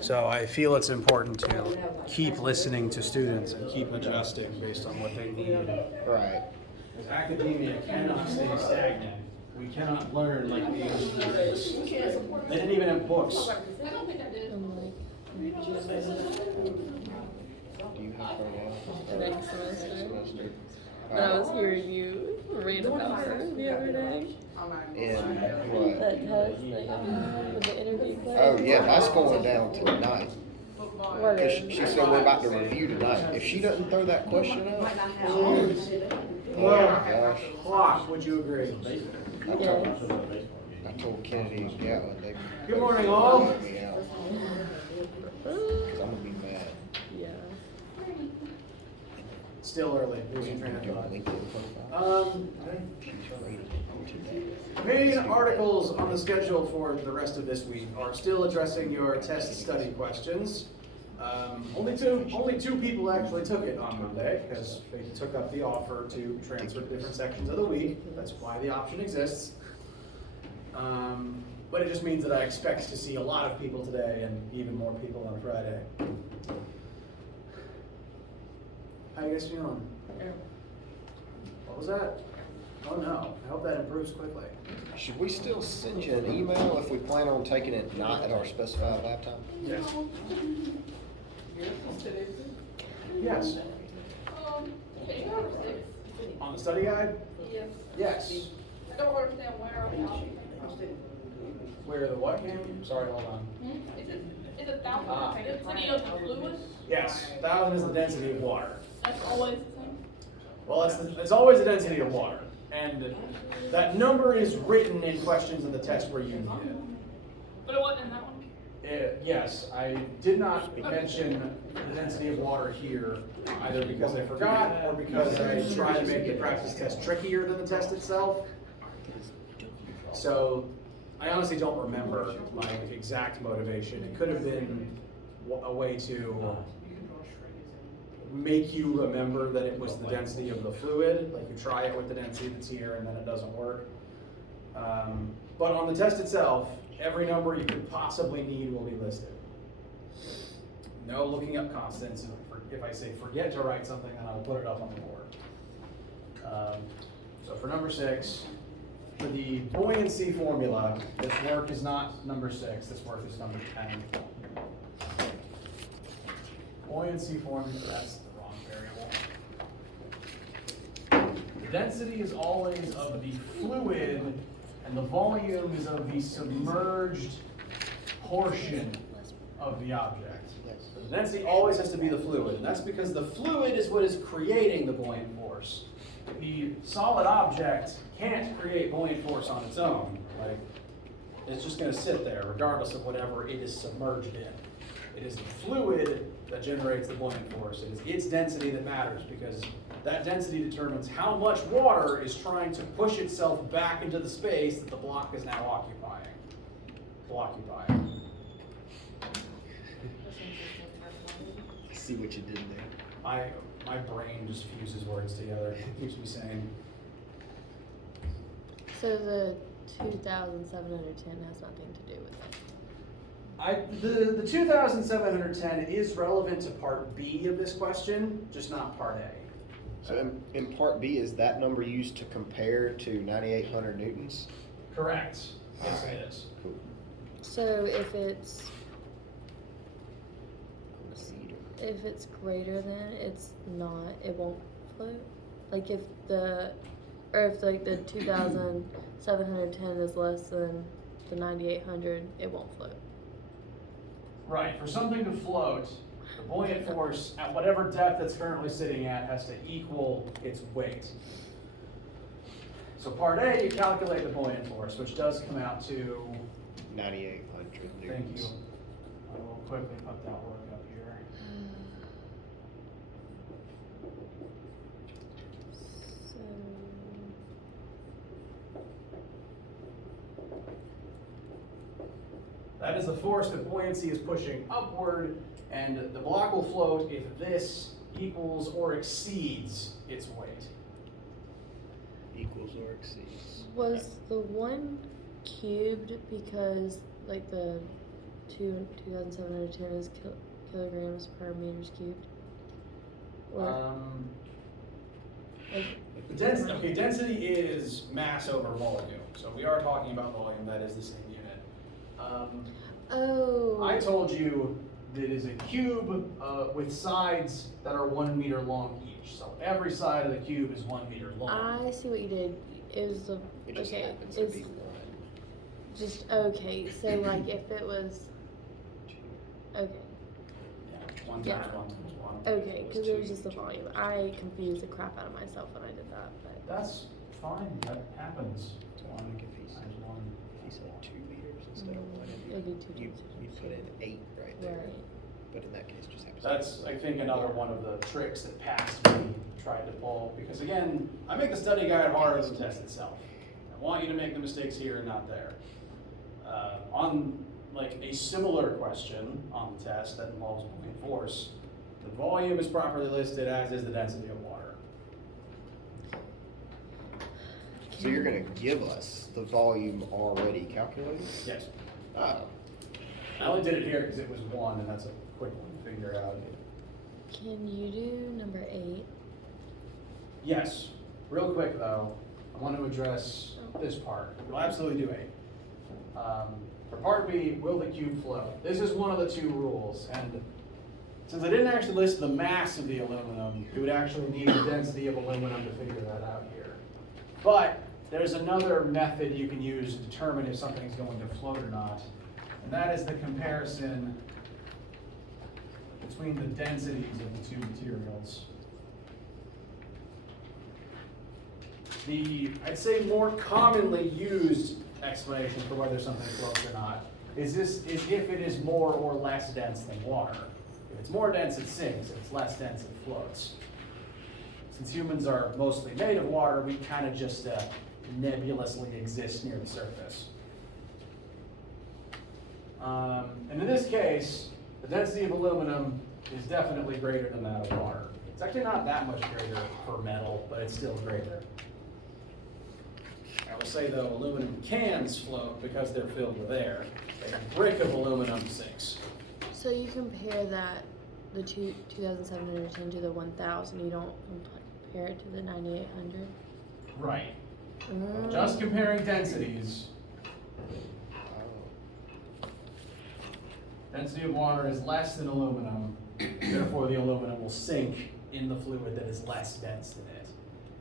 So I feel it's important to keep listening to students and keep adjusting based on what they need. Right. Because academia cannot stay stagnant. We cannot learn like the ancient Greeks. They didn't even have books. Do you have her now? Next semester. Semester. But I was hearing you read about her the other day. In what? That test that you had with the interview class. Oh yeah, that's going down tonight. What Because is? she said we're about to review tonight. If she doesn't throw that question out, Well, gosh. Clock, would you agree? I told Kennedy and Gatlin they. Good morning, all. Let me out. 'Cause I'm gonna be mad. Yeah. Still early. Losing train of Do a thought. LinkedIn profile. She's rated on today. Main articles on the schedule for the rest of this week are still addressing your test study questions. Only two people actually took it on Monday because they took up the offer to transfer to different sections of the week. That's why the option exists. But it just means that I expect to see a lot of people today and even more people on Friday. How you guys feeling? What was that? Oh no, I hope that improves quickly. Should we still send you an email if we plan on taking it not at our specified lab time? Yes. Yes. On the study guide? Yes. Yes. I don't understand where. Where the what came? Sorry, hold on. Is it 1,000 density of the fluid? Yes, 1,000 is the density of water. That's always the same. Well, it's always the density of water. And that number is written in questions in the test where you need it. But it wasn't in that one. Yes, I did not mention the density of water here, either because I forgot or because I tried to make the practice test trickier than the test itself. So I honestly don't remember my exact motivation. It could have been a way to make you remember that it was the density of the fluid, like you try it with the density that's here and then it doesn't work. But on the test itself, every number you could possibly need will be listed. No looking up constants. If I say forget to write something, then I'll put it up on the board. So for number 6, for the buoyancy formula, this work is not number 6, this work is number 10. Buoyancy formula, that's the wrong variable. The density is always of the fluid, and the volume is of the submerged portion of the object. So the density always has to be the fluid, and that's because the fluid is what is creating the buoyant force. The solid object can't create buoyant force on its own. Like, it's just going to sit there regardless of whatever it is submerged in. It is the fluid that generates the buoyant force. It is its density that matters because that density determines how much water is trying to push itself back into the space that the block is now occupying. See what you did there. My brain just fuses words together. It keeps me sane. So the 2,710 has nothing to do with it. The 2,710 is relevant to part B of this question, just not part A. So in part B, is that number used to compare to 9,800 newtons? Correct. Yes, it is. Cool. So if it's greater than, it's not, it won't float? Like if the 2,710 is less than the 9,800, it won't float. Right. For something to float, the buoyant force at whatever depth it's currently sitting at has to equal its weight. So part A, you calculate the buoyant force, which does come out to 9,800 newtons. Thank you. I will quickly put that work up here. So That is the force that buoyancy is pushing upward, and the block will float if this equals or exceeds its weight. Equals or exceeds. was the one cubed because like the 2,710 is kilograms per meters cubed. Or like, Okay, density is mass over volume, so we are talking about volume, that is the same unit. oh. I told you that it is a cube with sides that are 1 meter long each, so every side of the cube is 1 meter long. I see what you did. It was the It just okay. happens to It's be one. just okay. So like if it was okay. Yeah, 1 Yeah. times 1 times 1. Okay, because it was two, just the volume. I confused the crap out of myself when I did that, but That's fine, that happens. So I think if he said, Times 1. if he said 2 meters instead of 1, it'd be two you, times you put in 8 right there. right. But in that case, it just happens. That's, I think, another one of the tricks that past me tried to pull, because again, I make the study guide harder than the test itself. I want you to make the mistakes here and not there. On like a similar question on the test that involves buoyant force, the volume is properly listed, as is the density of water. So you're gonna give us the volume already calculated? Yes. Oh, I only did it here because it was 1, and that's a quick one to figure out. Can you do number 8? Yes. Real quick though, I want to address this part. We'll absolutely do 8. For part B, will the cube float? This is one of the 2 rules, and since I didn't actually list the mass of the aluminum, you would actually need the density of aluminum to figure that out here. But there's another method you can use to determine if something's going to float or not, and that is the comparison between the densities of the 2 materials. The, I'd say, more commonly used explanation for whether something floats or not is if it is more or less dense than water. If it's more dense, it sinks. If it's less dense, it floats. Since humans are mostly made of water, we kind of just nebulously exist near the surface. And in this case, the density of aluminum is definitely greater than that of water. It's actually not that much greater for metal, but it's still greater. I will say though, aluminum cans float because they're filled with air. A brick of aluminum sinks. So you compare that, the 2,710 to the 1,000. You don't compare it to the 9,800. Right. Mm. Just comparing densities. Density of water is less than aluminum, therefore the aluminum will sink in the fluid that is less dense than it.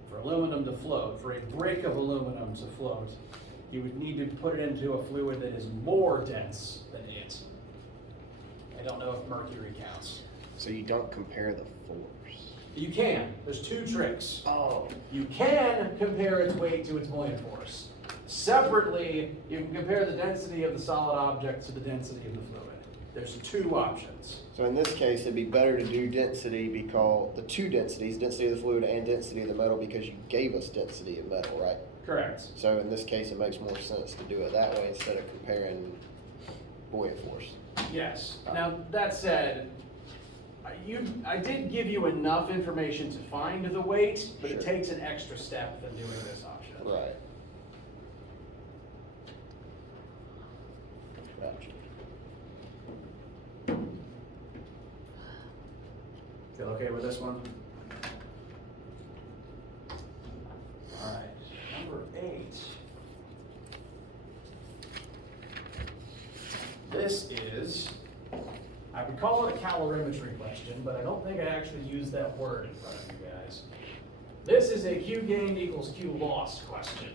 For aluminum to float, for a brick of aluminum to float, you would need to put it into a fluid that is more dense than it. I don't know if mercury counts. so you don't compare the force. You can. There's 2 tricks. Oh. You can compare its weight to its buoyant force. Separately, you can compare the density of the solid object to the density of the fluid. There's 2 options. So in this case, it'd be better to do density because the 2 densities, density of the fluid and density of the metal, because you gave us density of metal, right? Correct. So in this case, it makes more sense to do it that way instead of comparing buoyant force. Yes. Now, that said, I did give you enough information to find the weight, but it Sure. takes an extra step than doing this option. Right. Gotcha. Feel okay with this one? All right, number 8. This is, I would call it a calorimetry question, but I don't think I actually used that word in front of you guys. This is a Q gained equals Q lost question.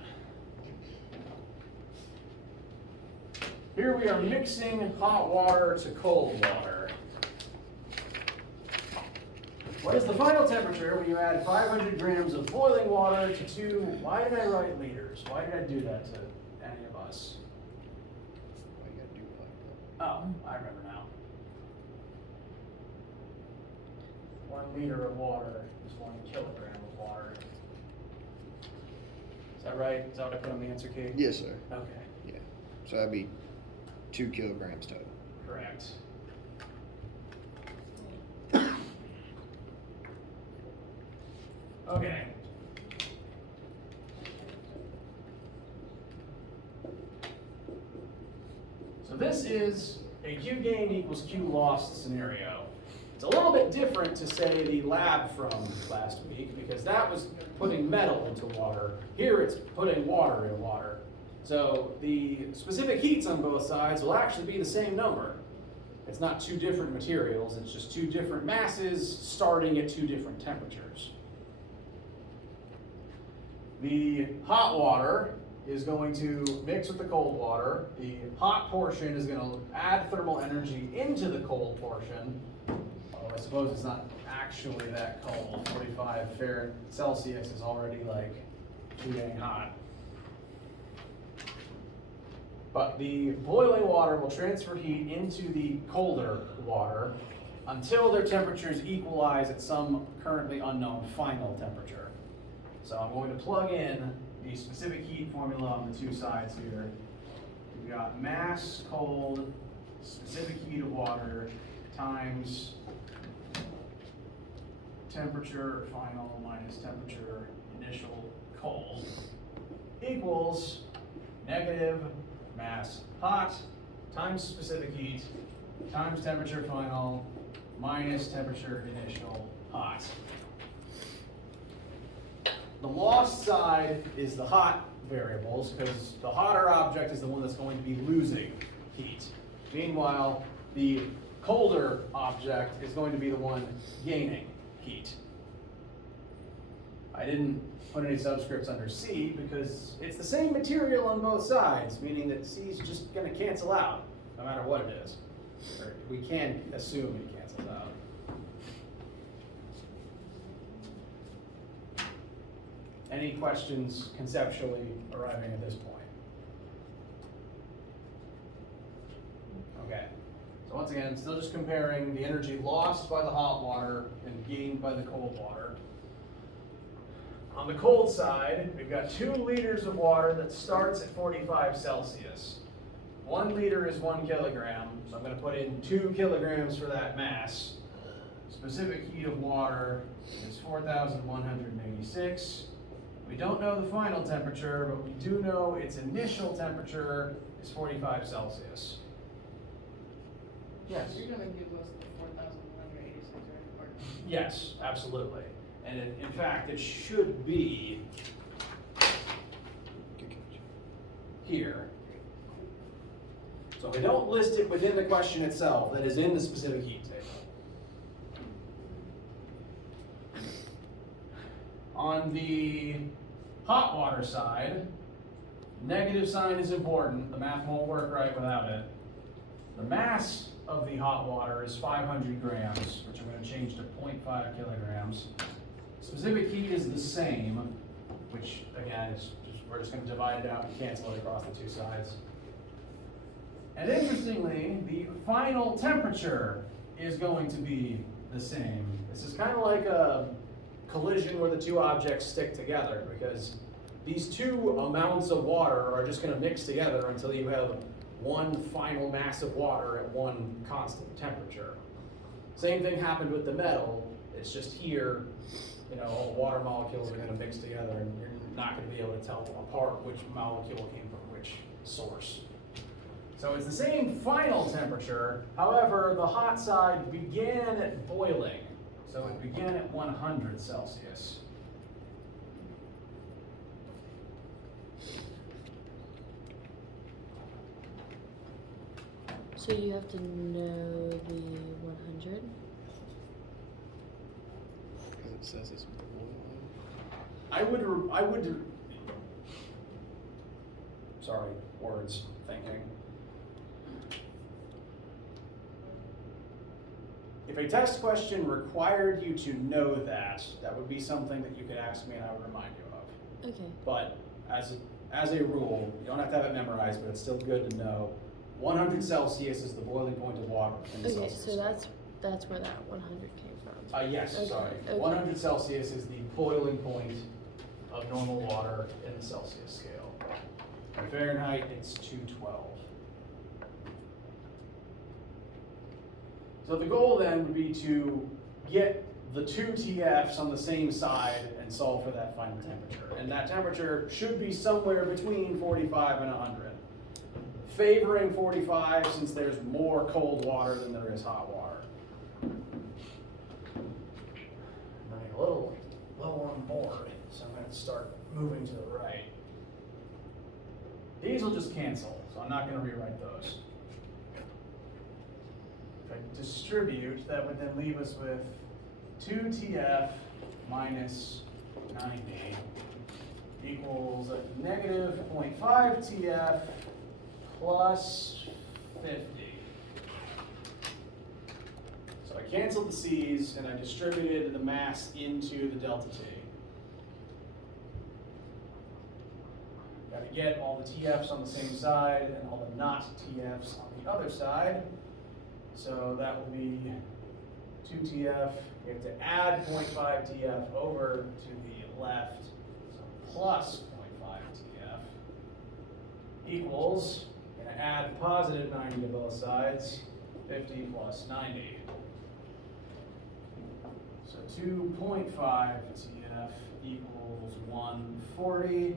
Here we are mixing hot water to cold water. What is the final temperature when you add 500 grams of boiling water to 2, why did I write liters? Why did I do that to any of us? Why you gotta do it like that? Oh, I remember now. 1 liter of water is 1 kilogram of water. Is that right? Is that what I put on the answer key? Yes, sir. Okay, Yeah. So that'd be 2 kilograms total. correct. Okay. So this is a a Q gained equals Q lost scenario. It's a little bit different to say the lab from last week because that was putting metal into water. Here it's putting water in water. So the specific heats on both sides will actually be the same number. It's not two different materials, it's just two different masses starting at two different temperatures. The hot water is going to mix with the cold water. The hot portion is going to add thermal energy into the cold portion. I suppose it's not actually that cold. 45 Fahrenheit Celsius is already like too dang hot. But the boiling water will transfer heat into the colder water until their temperatures equalize at some currently unknown final temperature. So I'm going to plug in the specific heat formula on the two sides here. We've got mass cold, specific heat of water, times temperature final minus temperature initial cold equals negative mass hot times specific heat times temperature final minus temperature initial hot. The lost side is the hot variables because the hotter object is the one that's going to be losing heat. Meanwhile, the colder object is going to be the one gaining heat. I didn't put any subscripts under C because it's the same material on both sides, meaning that C is just going to cancel out no matter what it is. Or we can assume it cancels out. Any questions conceptually arriving at this point? Okay, so once again, still just comparing the energy lost by the hot water and gained by the cold water. On the cold side, we've got 2 liters of water that starts at 45 Celsius. 1 liter is 1 kilogram, so I'm going to put in 2 kilograms for that mass. Specific heat of water is 4,186. We don't know the final temperature, but we do know its initial temperature is 45 Celsius. Yes? You're gonna give us the 4,186, right? Or- Yes, absolutely. And in fact, it should be here. So we don't list it within the question itself, that is in the specific heat table. On the hot water side, negative sign is important. The math won't work right without it. The mass of the hot water is 500 grams, which I'm going to change to 0.5 kilograms. Specific heat is the same, which again, we're just going to divide it out and cancel it across the two sides. And interestingly, the final temperature is going to be the same. This is kind of like a collision where the two objects stick together because these two amounts of water are just going to mix together until you have one final mass of water at one constant temperature. Same thing happened with the metal. It's just here, all the water molecules are going to mix together and you're not going to be able to tell apart which molecule came from which source. So it's the same final temperature, however, the hot side began at boiling. So it began at 100 Celsius. So you have to know the 100? Because it says it's boiling. Sorry, words, thinking. If a test question required you to know that would be something that you could ask me and I would remind you of. Okay. But as a rule, you don't have to have it memorized, but it's still good to know. 100 Celsius is the boiling point of water in the Okay, Celsius so scale. that's where that 100 came from. Yes, Okay, sorry. okay. 100 Celsius is the boiling point of normal water in the Celsius scale. In Fahrenheit, it's 212. So the goal then would be to get the two TFs on the same side and solve for that final temperature. And that temperature should be somewhere between 45 and 100. favoring 45 since there's more cold water than there is hot water. Running a little low on board, so I'm going to start moving to the right. These will just cancel, so I'm not going to rewrite those. If I distribute, that would then leave us with 2TF minus 90 equals negative 0.5 TF plus 50. So I canceled the C's and I distributed the mass into the delta T. Got to get all the TFs on the same side and all the not TFs on the other side. So that will be 2TF. We have to add 0.5 TF over to the left, so plus 0.5 TF equals, I'm going to add positive 90 to both sides, 50 plus 90. So 2.5 TF equals 140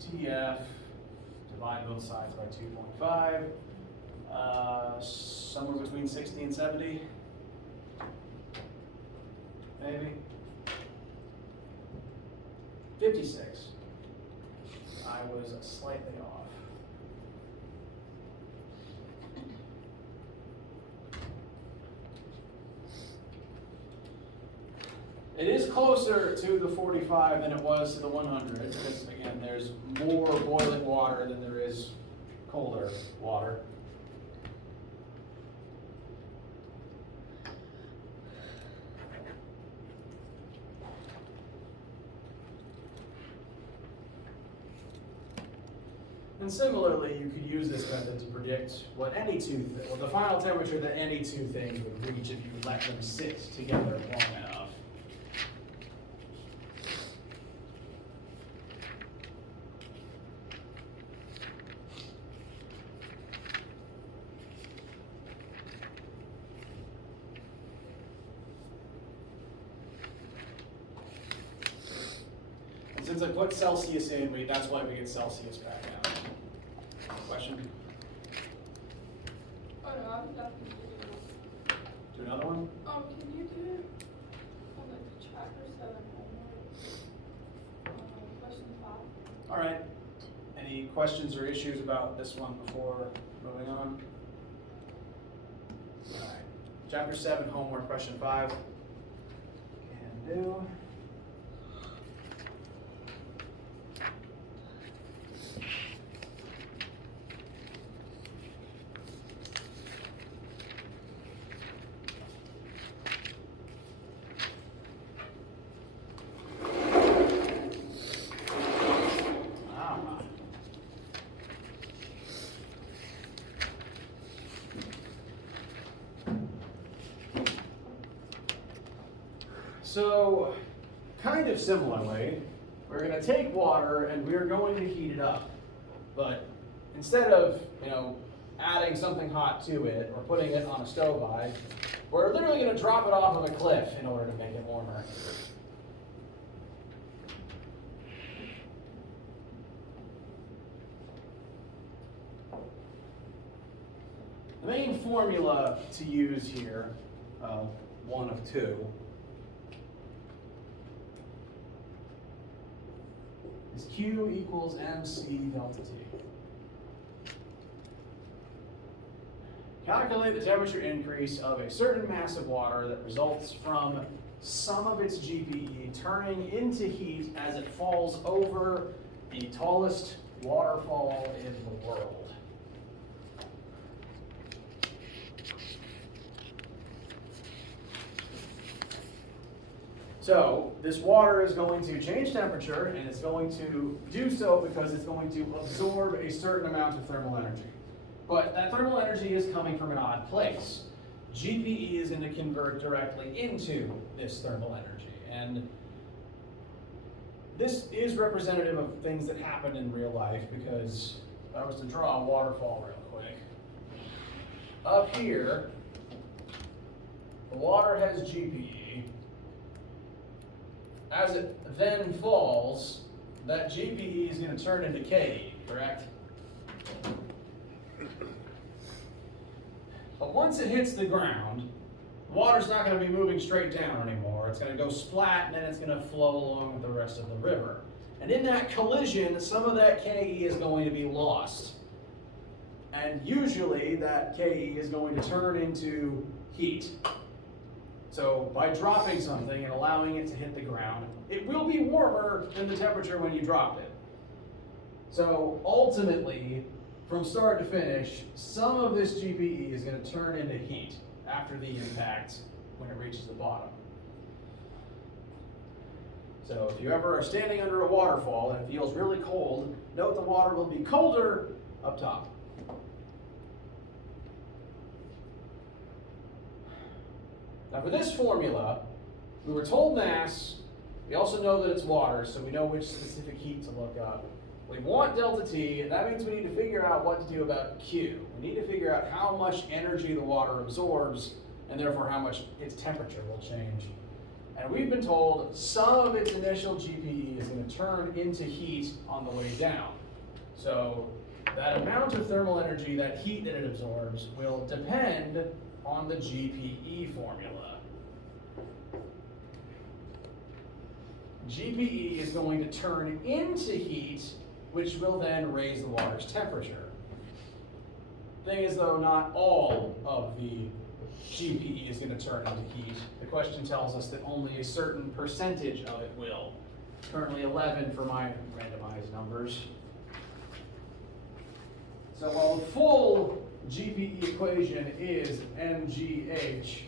TF, divide both sides by 2.5, somewhere between 60 and 70. Maybe. 56. I was slightly off. It is closer to the 45 than it was to the 100, because again, there's more boiling water than there is colder water. And similarly, you could use this method to predict what the final temperature that any two things would reach if you let them sit together long enough. And since I put Celsius in, that's why we get Celsius back out. Question? Oh no, I'm definitely Do another one? can you do it on the chapter 7 homework? Question 5. All right. Any questions or issues about this one before moving on? All right. Chapter 7 homework, question 5. Can do. So, kind of similarly, we're going to take water and we're going to heat it up. But instead of, adding something hot to it or putting it on a stove eye, we're literally going to drop it off of a cliff in order to make it warmer. The main formula to use here, one of two, is Q equals MC delta T. Calculate the temperature increase of a certain mass of water that results from some of its GPE turning into heat as it falls over the tallest waterfall in the world. So this water is going to change temperature, and it's going to do so because it's going to absorb a certain amount of thermal energy. But that thermal energy is coming from an odd place. GPE is going to convert directly into this thermal energy. And this is representative of things that happen in real life, because if I was to draw a waterfall real quick, up here, the water has GPE. As it then falls, that GPE is going to turn into KE, correct? But once it hits the ground, the water's not going to be moving straight down anymore. It's going to go splat, and then it's going to flow along with the rest of the river. And in that collision, some of that KE is going to be lost. And usually that KE is going to turn into heat. So by dropping something and allowing it to hit the ground, it will be warmer than the temperature when you dropped it. So ultimately, from start to finish, some of this GPE is going to turn into heat after the impact when it reaches the bottom. So if you ever are standing under a waterfall and it feels really cold, note the water will be colder up top. Now for this formula, we were told mass, we also know that it's water, so we know which specific heat to look up. We want delta T, and that means we need to figure out what to do about Q. We need to figure out how much energy the water absorbs, and therefore how much its temperature will change. And we've been told some of its initial GPE is going to turn into heat on the way down. So that amount of thermal energy, that heat that it absorbs, will depend on the GPE formula. GPE is going to turn into heat, which will then raise the water's temperature. Thing is though, not all of the GPE is going to turn into heat. The question tells us that only a certain percentage of it will. Currently 11 for my randomized numbers. So while the full GPE equation is mgh,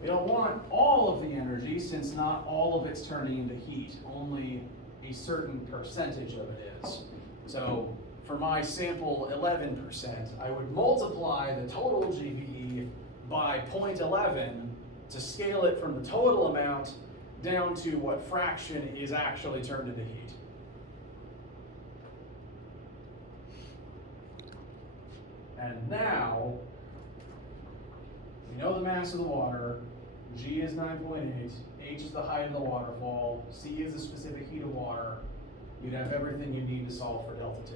we don't want all of the energy since not all of it's turning into heat. Only a certain percentage of it is. So for my sample 11%, I would multiply the total GPE by 0.11 to scale it from the total amount down to what fraction is actually turned into heat. And now, we know the mass of the water, G is 9.8, H is the height of the waterfall, C is the specific heat of water. You'd have everything you need to solve for delta T.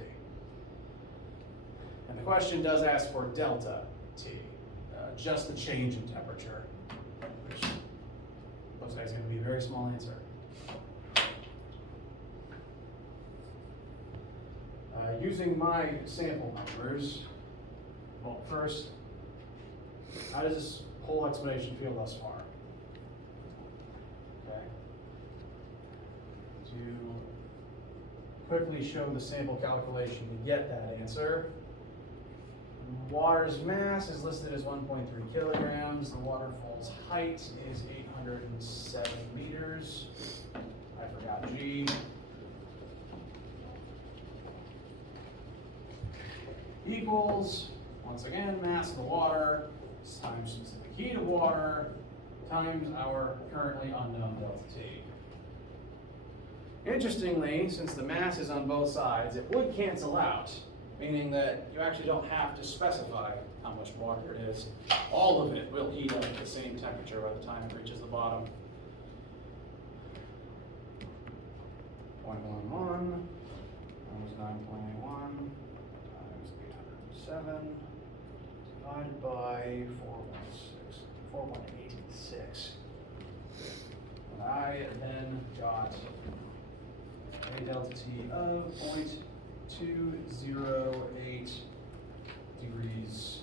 And the question does ask for delta T, just the change in temperature, which looks like it's going to be a very small answer. Using my sample numbers, well, first, how does this whole explanation feel thus far? Okay. To quickly show the sample calculation to get that answer. Water's mass is listed as 1.3 kilograms. The waterfall's height is 807 meters. I forgot G. Equals, once again, mass of the water times specific heat of water times our currently unknown delta T. Interestingly, since the mass is on both sides, it would cancel out, meaning that you actually don't have to specify how much water it is. All of it will heat up at the same temperature by the time it reaches the bottom. 0.11 times 9.81 times 807 divided by 4.86. And I then got a delta T of 0.208 degrees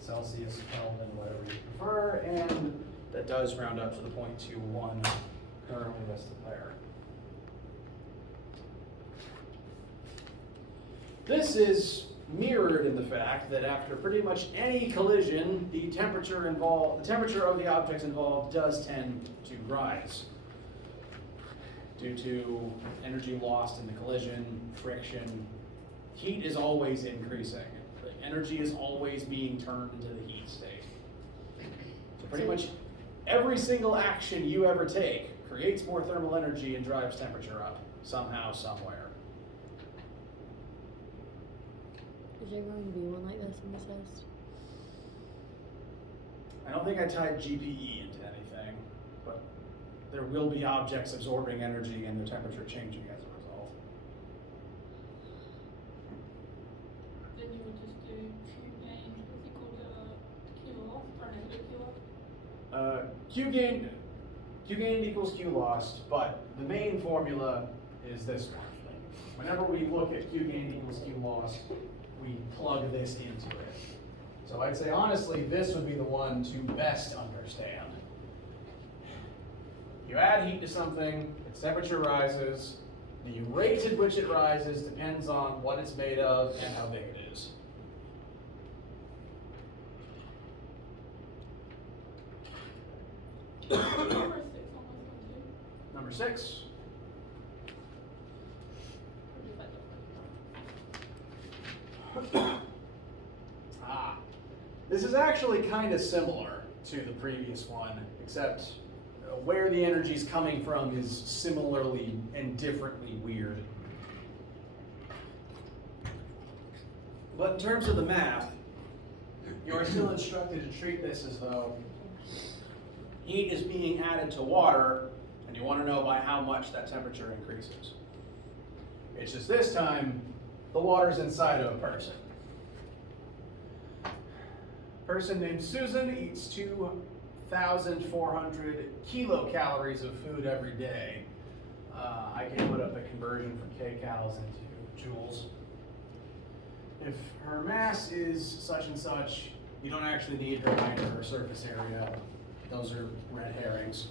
Celsius, Kelvin, whatever you prefer, and that does round up to the 0.21 currently listed there. This is mirrored in the fact that after pretty much any collision, the temperature of the objects involved does tend to rise due to energy lost in the collision, friction. Heat is always increasing. The energy is always being turned into the heat state. So pretty much every single action you ever take creates more thermal energy and drives temperature up somehow, somewhere. Is there going to be one like this in this test? I don't think I tied GPE into anything, but there will be objects absorbing energy and their temperature changing as a result. Then you would just do Q gained equals Q lost, but the main formula is this one. Whenever we look at Q gained equals Q lost, we plug this into it. So I'd say honestly, this would be the one to best understand. You add heat to something, its temperature rises. The rate at which it rises depends on what it's made of and how big it is. Number 6 on this one too. Number 6. This is actually kind of similar to the previous one, except where the energy is coming from is similarly and differently weird. But in terms of the math, you are still instructed to treat this as though heat is being added to water, and you want to know by how much that temperature increases. It's just this time, the water's inside of a person. Person named Susan eats 2,400 kilocalories of food every day. I can put up a conversion from kcals into joules. If her mass is such and such, you don't actually need her height or her surface area. Those are red herrings.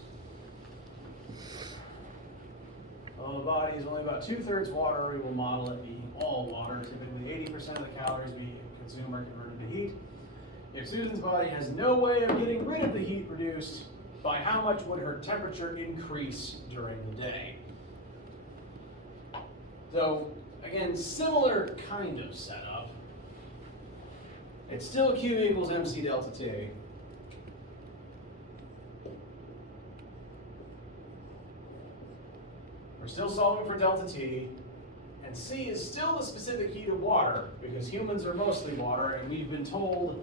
Well, the body is only about 2/3 water. We will model it being all water. Typically 80% of the calories we consume are converted to heat. If Susan's body has no way of getting rid of the heat produced, by how much would her temperature increase during the day? So, again, similar kind of setup. It's still Q equals MC delta T. We're still solving for delta T, and C is still the specific heat of water, because humans are mostly water, and we've been told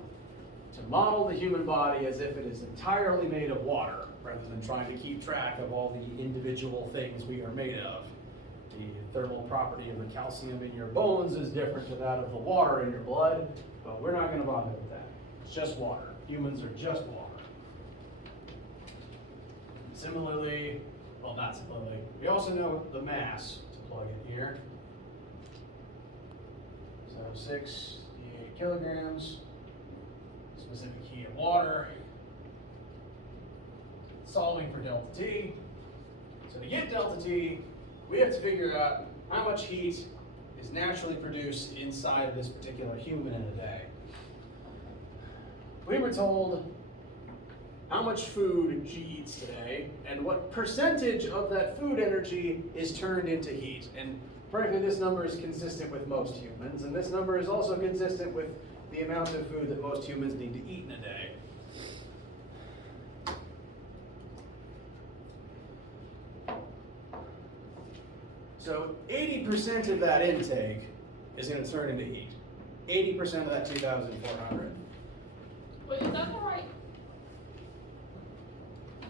to model the human body as if it is entirely made of water, rather than trying to keep track of all the individual things we are made of. The thermal property of the calcium in your bones is different to that of the water in your blood, but we're not going to bother with that. It's just water. Humans are just water. Similarly, well, not similarly, we also know the mass to plug in here. So 68 kilograms. Specific heat of water, solving for delta T. So to get delta T, we have to figure out how much heat is naturally produced inside of this particular human in a day. We were told how much food she eats today and what percentage of that food energy is turned into heat. And frankly, this number is consistent with most humans, and this number is also consistent with the amount of food that most humans need to eat in a day. So 80% of that intake is going to turn into heat. 80% of that 2,400. Wait, is that the right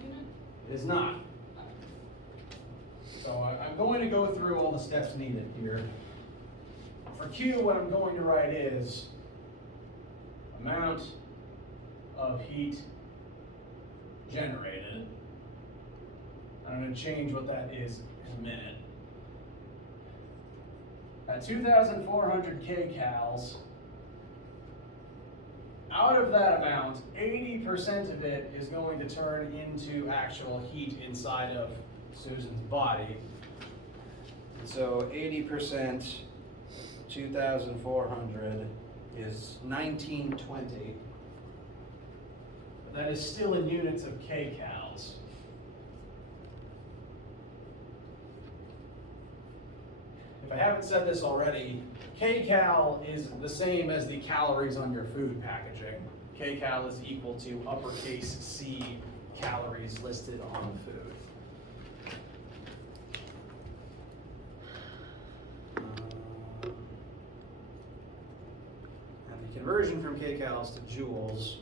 unit? It is not. So I'm going to go through all the steps needed here. For Q, what I'm going to write is amount of heat generated. I'm going to change what that is in a minute. At 2,400 kcals, out of that amount, 80% of it is going to turn into actual heat inside of Susan's body. And so 80%, 2,400 is 1920. But that is still in units of kcals. If I haven't said this already, kcal is the same as the calories on your food packaging. Kcal is equal to uppercase C calories listed on the food. And the conversion from kcals to joules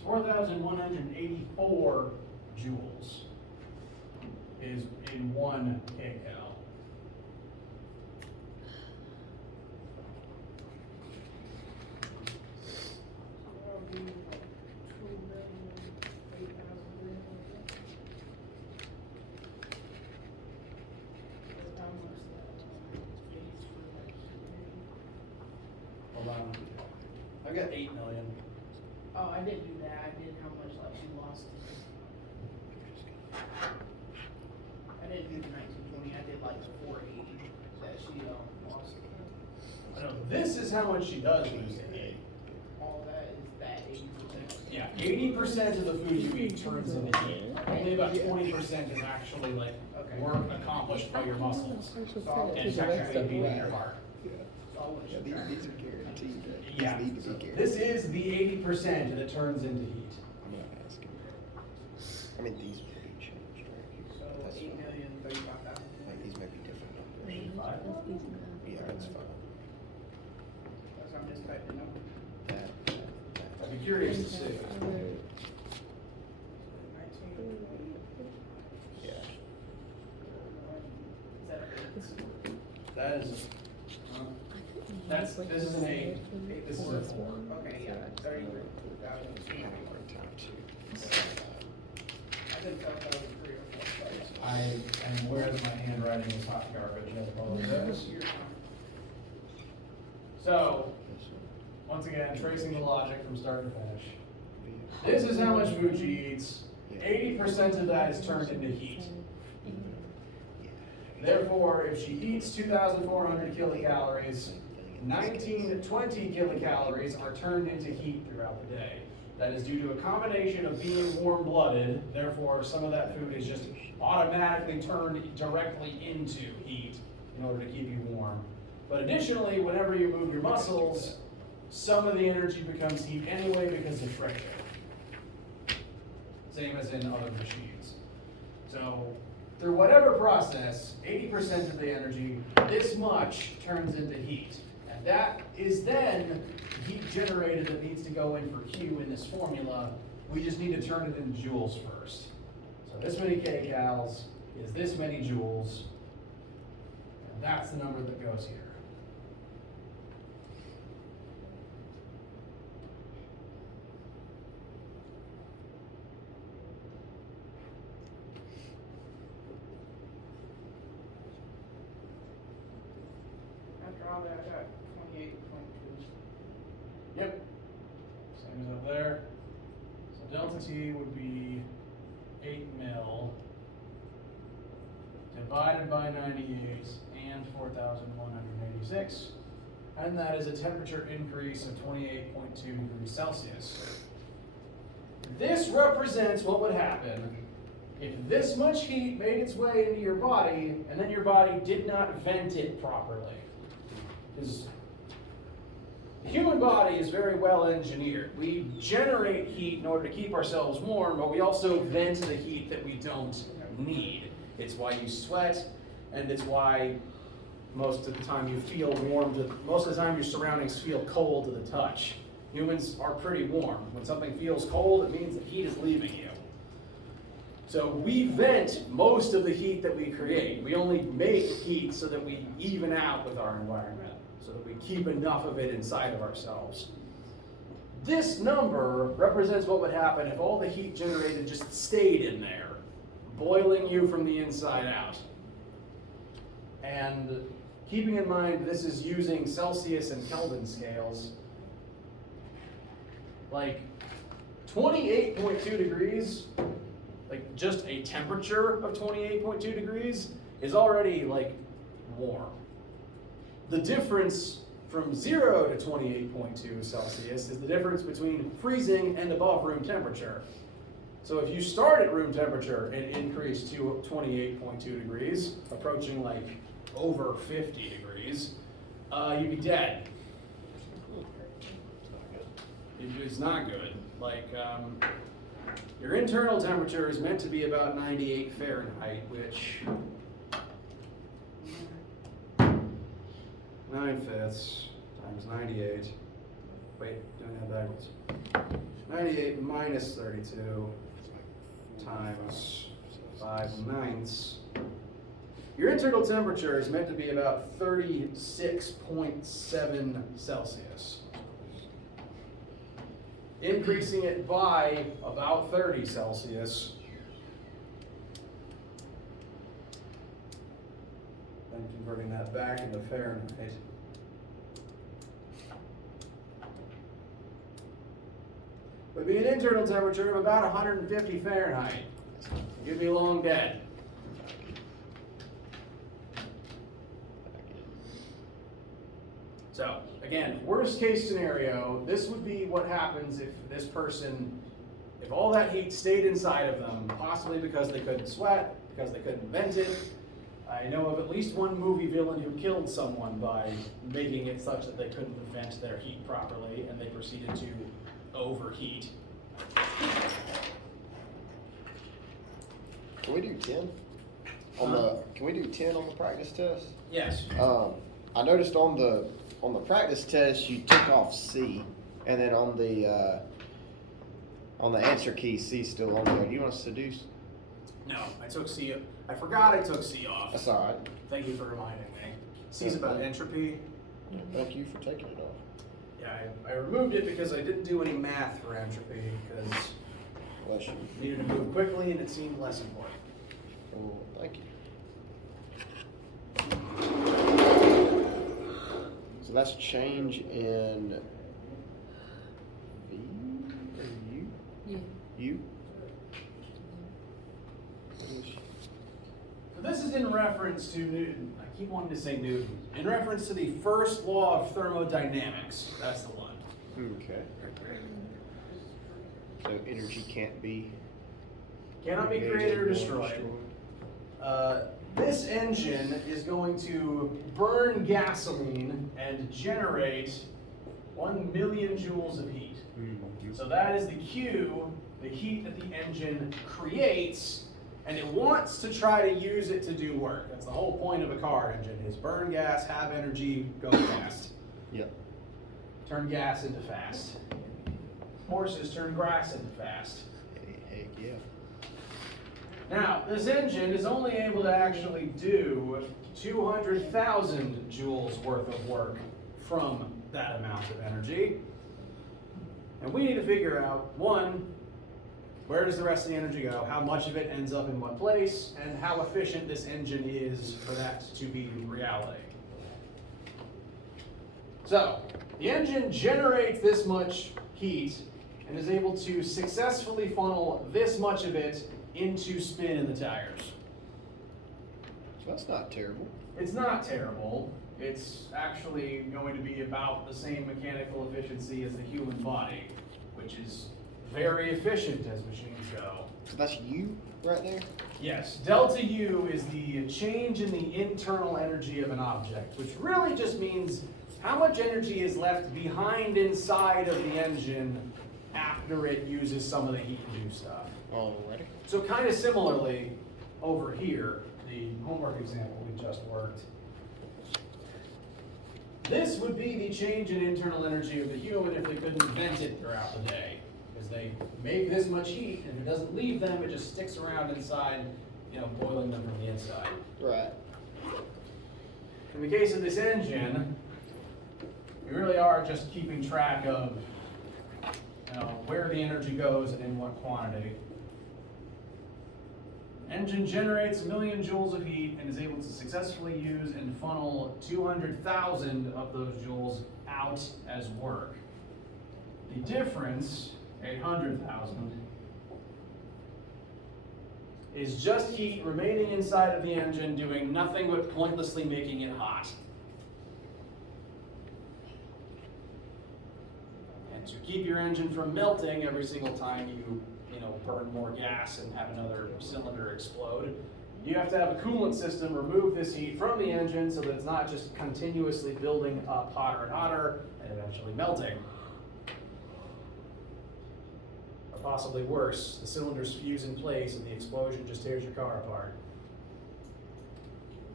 is 4,184 joules is in 1 kcal. Hold on. I got 8 million. Oh, I didn't do that. I did how much like she lost. I didn't do the 1920. I did like the 480 that she lost. I know this is how much she does lose to heat. All that is that 80%. Yeah, 80% of the food you eat turns into heat. Only about 20% is actually like work accomplished by your muscles and technically beating your heart. So I wouldn't Yeah, subtract. these are guaranteed. Yeah, These need to be guaranteed. this is the 80% that turns into heat. I'm not asking. I mean, these will be changed, right? So That's fine. 8,035,000. Like, these may be different numbers. Yeah, that's fine. That's I'm just typing them. I'd be curious to see. 1920. Yeah. Is that That is, this is an 8, this is a 4. okay? Yeah, 33,000. I couldn't tell if that was 3 or 4. I am aware that my handwriting is hot garbage, I apologize. You're fine. So, once again, tracing the logic from start to finish. This is how much food she eats. 80% of that is turned into heat. Therefore, if she eats 2,400 kilocalories, 19 to 20 kilocalories are turned into heat throughout the day. That is due to a combination of being warm-blooded, therefore some of that food is just automatically turned directly into heat in order to keep you warm. But additionally, whenever you move your muscles, some of the energy becomes heat anyway because of friction. Same as in other machines. So, through whatever process, 80% of the energy, this much, turns into heat. And that is then heat generated that needs to go in for Q in this formula. We just need to turn it into joules first. So this many kcals is this many joules. And that's the number that goes here. After all that, I got 28, 22. Yep. Same as up there. So delta T would be 8 mil divided by 98 and 4,186. And that is a temperature increase of 28.2 degrees Celsius. This represents what would happen if this much heat made its way into your body and then your body did not vent it properly. Because the human body is very well engineered. We generate heat in order to keep ourselves warm, but we also vent the heat that we don't need. It's why you sweat, and it's why most of the time you feel warm. Most of the time your surroundings feel cold to the touch. Humans are pretty warm. When something feels cold, it means the heat is leaving you. So we vent most of the heat that we create. We only make heat so that we even out with our environment, so that we keep enough of it inside of ourselves. This number represents what would happen if all the heat generated just stayed in there, boiling you from the inside out. And keeping in mind this is using Celsius and Kelvin scales, like 28.2 degrees, like just a temperature of 28.2 degrees is already like warm. The difference from 0 to 28.2 Celsius is the difference between freezing and above room temperature. So if you start at room temperature and increase to 28.2 degrees, approaching like over 50 degrees, you'd be dead. It's not good. Like, your internal temperature is meant to be about 98 Fahrenheit, which 9/5 times 98 wait, doing that backwards. 98 minus 32 times 5/9. Your internal temperature is meant to be about 36.7 Celsius. Increasing it by about 30 Celsius. Then converting that back into Fahrenheit. Would be an internal temperature of about 150 Fahrenheit. You'd be long dead. So, again, worst case scenario, this would be what happens if this person, if all that heat stayed inside of them, possibly because they couldn't sweat, because they couldn't vent it. I know of at least one movie villain who killed someone by making it such that they couldn't vent their heat properly, and they proceeded to overheat. Can we do 10? Can we do 10 on the practice test? Yes. I noticed on the practice test you took off C, and then on the answer key C's still on there. Do you want us to do? No, I took C. I forgot I took C off. That's all right. Thank you for reminding me. C's about entropy. Thank you for taking it off. Yeah, I removed it because I didn't do any math for entropy because Bless you. I needed to move quickly and it seemed less important. Oh, thank you. So that's change in V or U? Yeah. U? So this is in reference to Newton. I keep wanting to say Newton. In reference to the first law of thermodynamics. That's the one. Okay. So energy cannot be Created or destroyed. This engine is going to burn gasoline and generate 1 million joules of heat. So that is the Q, the heat that the engine creates, and it wants to try to use it to do work. That's the whole point of a car engine, is burn gas, have energy, go fast. Yep. Turn gas into fast. Horses turn grass into fast. Heck yeah. Now, this engine is only able to actually do 200,000 joules worth of work from that amount of energy. And we need to figure out, one, where does the rest of the energy go? How much of it ends up in what place? And how efficient this engine is for that to be reality. So, the engine generates this much heat and is able to successfully funnel this much of it into spin in the tires. So that's not terrible. It's not terrible. It's actually going to be about the same mechanical efficiency as the human body, which is very efficient as machines go. So that's U right there? Yes, delta U is the change in the internal energy of an object, which really just means how much energy is left behind inside of the engine after it uses some of the heat to do stuff. Alrighty. So kind of similarly, over here, the homework example we just worked, this would be the change in internal energy of the human if they couldn't vent it throughout the day. Because they make this much heat, and if it doesn't leave them, it just sticks around inside, boiling them from the inside. Right. In the case of this engine, we really are just keeping track of where the energy goes and in what quantity. Engine generates 1 million joules of heat and is able to successfully use and funnel 200,000 of those joules out as work. The difference, 800,000, is just heat remaining inside of the engine doing nothing but pointlessly making it hot. And to keep your engine from melting every single time you burn more gas and have another cylinder explode, you have to have a coolant system remove this heat from the engine so that it's not just continuously building up hotter and hotter and eventually melting. Or possibly worse, the cylinders fuse in place and the explosion just tears your car apart.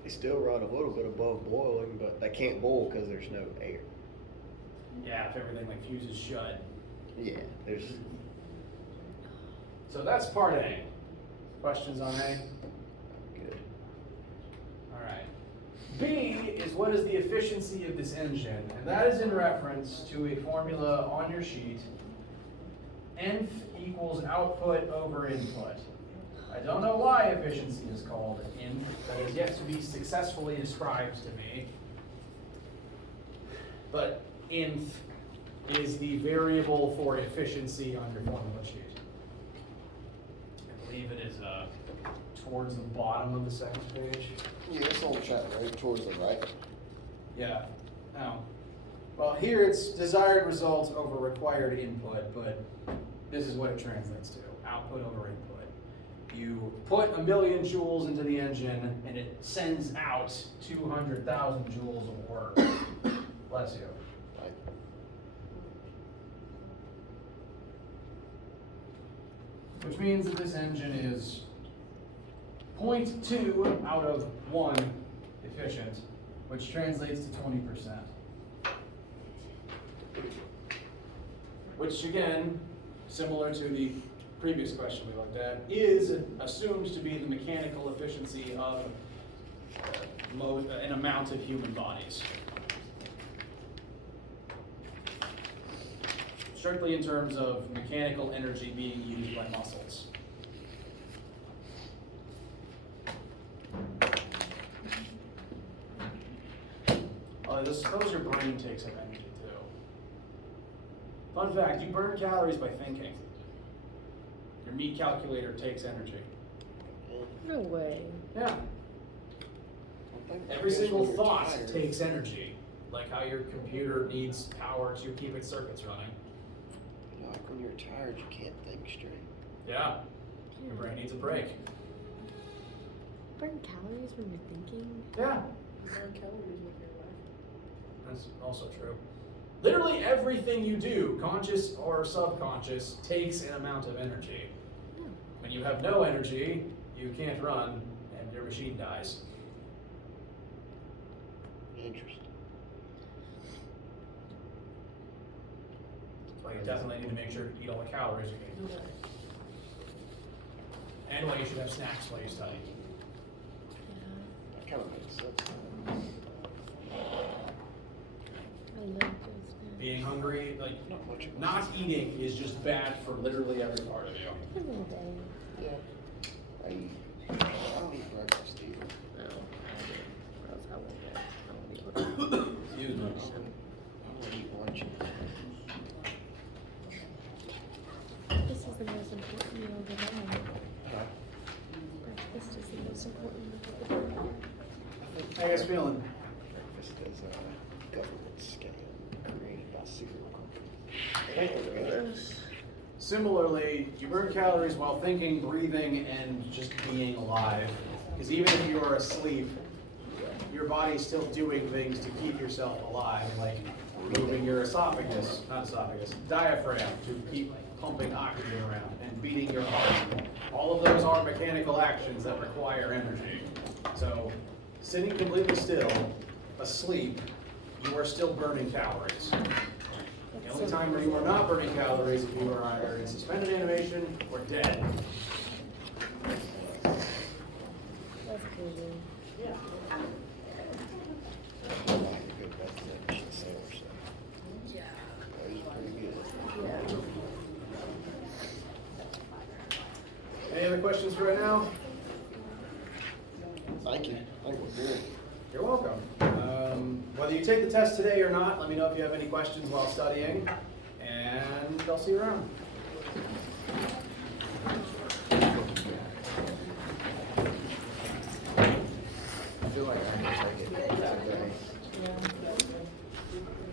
They still run a little bit above boiling, but they can't boil because there's no air. Yeah, if everything like fuses shut. Yeah, there's. So that's part A. Questions on A? Good. All right. B is what is the efficiency of this engine? And that is in reference to a formula on your sheet. Nth equals output over input. I don't know why efficiency is called nth. That is yet to be successfully described to me. But nth is the variable for efficiency on your formula sheet. I believe it is towards the bottom of the second page. Yeah, it's on chat right towards the right. Yeah. Oh. Well, here it's desired results over required input, but this is what it translates to. Output over input. You put 1,000,000 joules into the engine and it sends out 200,000 joules of work. Bless you. Right. Which means that this engine is 0.2 out of 1 efficient, which translates to 20%. Which again, similar to the previous question we looked at, is assumed to be the mechanical efficiency of an amount of human bodies. Strictly in terms of mechanical energy being used by muscles. I suppose your brain takes up energy too. Fun fact, you burn calories by thinking. Your meat calculator takes energy. No way. Yeah. Every single thought takes energy. Like how your computer needs power to keep its circuits running. Like when you're tired, you can't think straight. Yeah. Your brain needs a break. Burn calories when you're thinking? Yeah. Burn calories with your life. That's also true. Literally everything you do, conscious or subconscious, takes an amount of energy. When you have no energy, you can't run and your machine dies. Interesting. So you definitely need to make sure to eat all the calories you can. And why you should have snacks while you study. That kind of makes sense. I love those snacks. Being hungry, like, Not much. not eating is just bad for literally every part of you. Every day. Yeah. I don't eat breakfast either. No. Or else I won't get. I won't be able to. Excuse me. I don't eat lunch. This is the most important meal of the day. Breakfast is the most important meal of the day. How you guys feeling? Breakfast is a government scam created by cereal companies. Similarly, you burn calories while thinking, breathing, and just being alive. Because even if you are asleep, your body's still doing things to keep yourself alive, like moving your diaphragm to keep pumping oxygen around, and beating your heart. All of those are mechanical actions that require energy. So, sitting completely still, asleep, you are still burning calories. The only time where you are not burning calories if you are either in suspended animation or dead. That's crazy. Like a good representation sale or something. Yeah. That is pretty good. Yeah. Any other questions for right now? Thank you. I think we're good. You're welcome. Whether you take the test today or not, let me know if you have any questions while studying, and I'll see you around.